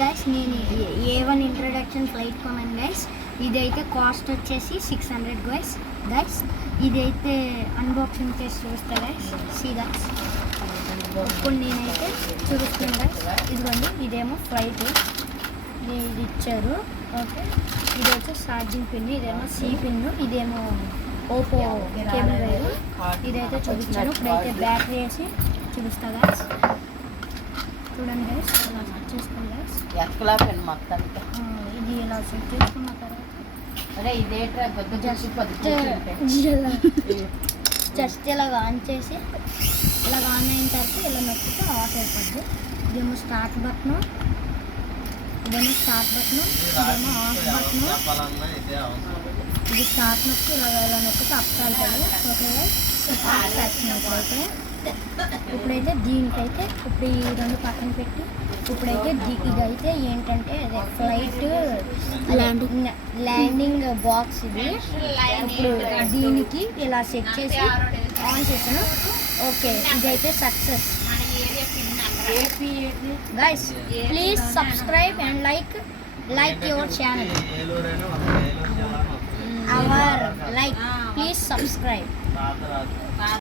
Guys నేను A1 introduction flight కొన్నాను guys. ఇదైతే కాస్ట్ వచ్చేసి 600 గైస్. ఇదైతే అన్బాక్సింగ్ చేసి చూస్తా గైస్. సీ గైస్ ఇప్పుడు నేనైతే చూపిస్తాను గైస్. ఇదిగోండి, ఇదేమో ఫ్లైట్, ఇది ఇచ్చారు. ఓకే, ఇది వచ్చి ఛార్జింగ్ పిన్, ఇదేమో C పిన్, ఇదేమో ఓపో కేబుల్ వైరు. ఇదైతే చూపించాను. ఇప్పుడైతే బ్యాటరీ వేసి చూపిస్తా గైస్. చూడండి గైస్, ఇలా సెట్ చేసుకోండి గైస్. ఇది ఇలా సెట్ చేసుకున్న తర్వాత జస్ట్ ఇలాగ ఆన్ చేసి ఇలాగ ఆన్ అయిన తర్వాత ఇలా నొక్కితే ఆఫ్ అయిపోద్ది. ఇదేమో స్టార్ట్ బటను, ఇదేమో ఆఫ్ బటను. ఇది స్టార్ట్ నొక్కి ఇలా నొక్కితే అప్ అవుతుంది. ఓకే గైస్, ఇప్పుడైతే దీనికైతే ఇప్పుడు ఈ రెండు పక్కన పెట్టి ఇప్పుడైతే ఇదైతే ఏంటంటే అదే ఫ్లైట్ ల్యాండింగ్ బాక్స్. ఇది ఇప్పుడు దీనికి ఇలా సెట్ చేసి ఆన్ చేసాను. ఓకే, ఇదైతే success guys. Please subscribe and like your channel. Our like please subscribe.